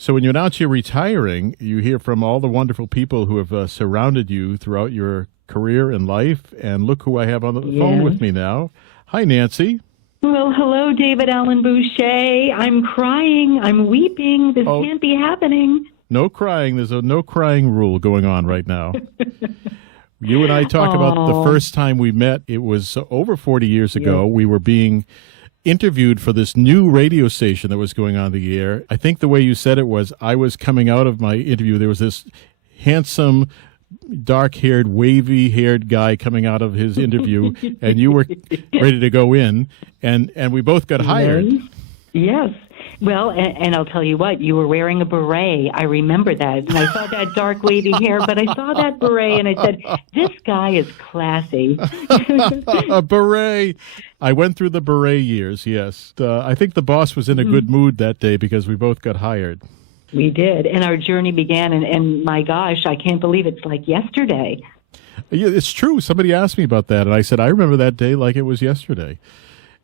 So when you announce you're retiring, you hear from all the wonderful people who have surrounded you throughout your career and life. And look who I have on the phone with me now. Hi, Nancy. Well, hello, David Allan Boucher. I'm crying. I'm weeping. This can't be happening. No crying. There's a no crying rule going on right now. You and I talk about the first time we met. It was over 40 years ago. We were being interviewed for this new radio station that was going on the air. I think the way you said it was, I was coming out of my interview. There was this handsome, dark-haired, wavy-haired guy coming out of his interview, and you were ready to go in, and we both got hired. Yes. Well, and I'll tell you what, you were wearing a beret. I remember that. And I saw that dark wavy hair, but I saw that beret, and I said, this guy is classy. A beret. I went through the beret years, yes. I think the boss was in a good mood that day because we both got hired. We did, and our journey began, and my gosh, I can't believe it's like yesterday. Yeah, it's true. Somebody asked me about that, and I said, I remember that day like it was yesterday.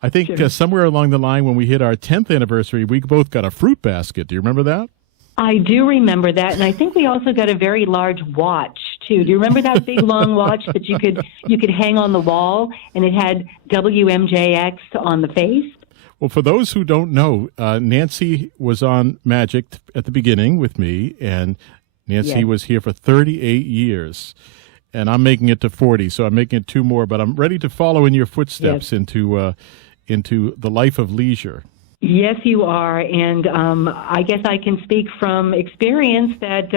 I think somewhere along the line when we hit our 10th anniversary, we both got a fruit basket. Do you remember that? I do remember that, and I think we also got a very large watch, too. Do you remember that big, long watch that you could hang on the wall, and it had WMJX on the face? Well, for those who don't know, Nancy was on Magic at the beginning with me, and Nancy was here for 38 years. And I'm making it to 40, so I'm making it 2 more, but I'm ready to follow in your footsteps into the life of leisure. Yes, you are, and I guess I can speak from experience that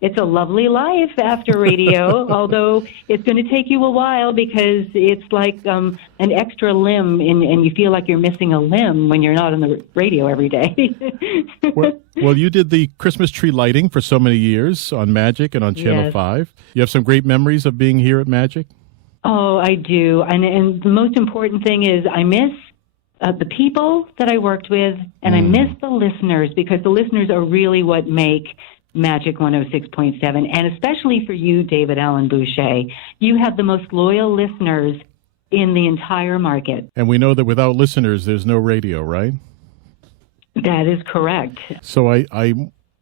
it's a lovely life after radio, although it's going to take you a while because it's like an extra limb, and you feel like you're missing a limb when you're not on the radio every day. Well, you did the Christmas tree lighting for so many years on Magic and on Channel 5. You have some great memories of being here at Magic? Oh, I do, and the most important thing is I miss the people that I worked with, and I miss the listeners, because the listeners are really what make Magic 106.7, and especially for you, David Allan Boucher. You have the most loyal listeners in the entire market. And we know that without listeners, there's no radio, right? That is correct. So I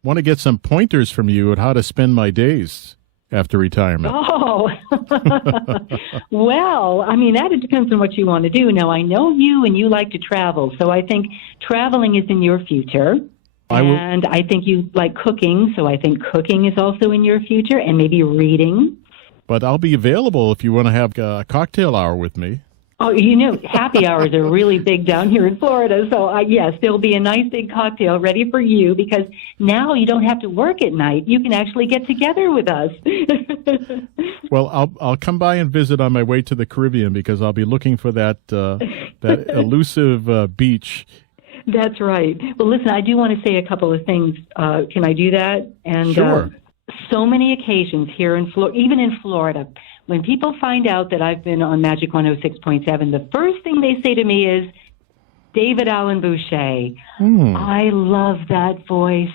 want to get some pointers from you on how to spend my days after retirement. Oh, well, I mean, that depends on what you want to do. Now, I know you and you like to travel, so I think traveling is in your future. And I think you like cooking, so I think cooking is also in your future, and maybe reading. But I'll be available if you want to have a cocktail hour with me. Oh, you know, happy hours are really big down here in Florida. So, yes, there'll be a nice big cocktail ready for you, because now you don't have to work at night. You can actually get together with us. Well, I'll come by and visit on my way to the Caribbean, because I'll be looking for that elusive beach. That's right. Well, listen, I do want to say a couple of things. Can I do that? And sure. So many occasions here in even in Florida, when people find out that I've been on Magic 106.7, the first thing they say to me is, David Allan Boucher. I love that voice.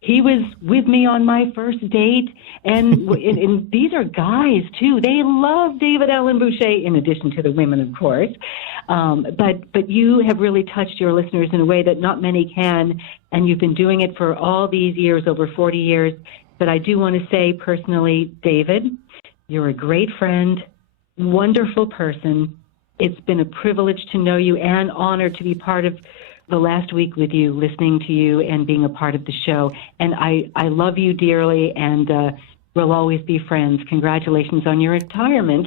He was with me on my first date, and these are guys, too. They love David Allan Boucher, in addition to the women, of course. But you have really touched your listeners in a way that not many can, and you've been doing it for all these years, over 40 years. But I do want to say personally, David, you're a great friend, wonderful person. It's been a privilege to know you and honored to be part of the last week with you, listening to you and being a part of the show. And I love you dearly, and we'll always be friends. Congratulations on your retirement.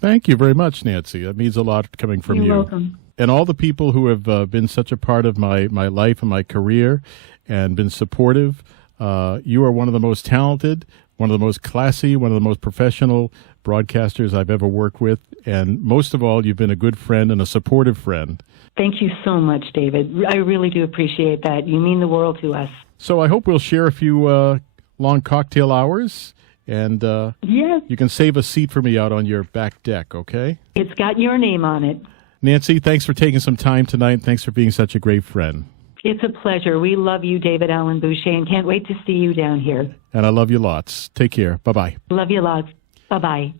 Thank you very much, Nancy. That means a lot coming from you. You're welcome. And all the people who have been such a part of my life and my career and been supportive. You are one of the most talented, one of the most classy, one of the most professional broadcasters I've ever worked with. And most of all, you've been a good friend and a supportive friend. Thank you so much, David. I really do appreciate that. You mean the world to us. So I hope we'll share a few long cocktail hours. And yes, you can save a seat for me out on your back deck, okay? It's got your name on it. Nancy, thanks for taking some time tonight. Thanks for being such a great friend. It's a pleasure. We love you, David Allan Boucher, and can't wait to see you down here. And I love you lots. Take care. Bye-bye. Love you lots. Bye-bye.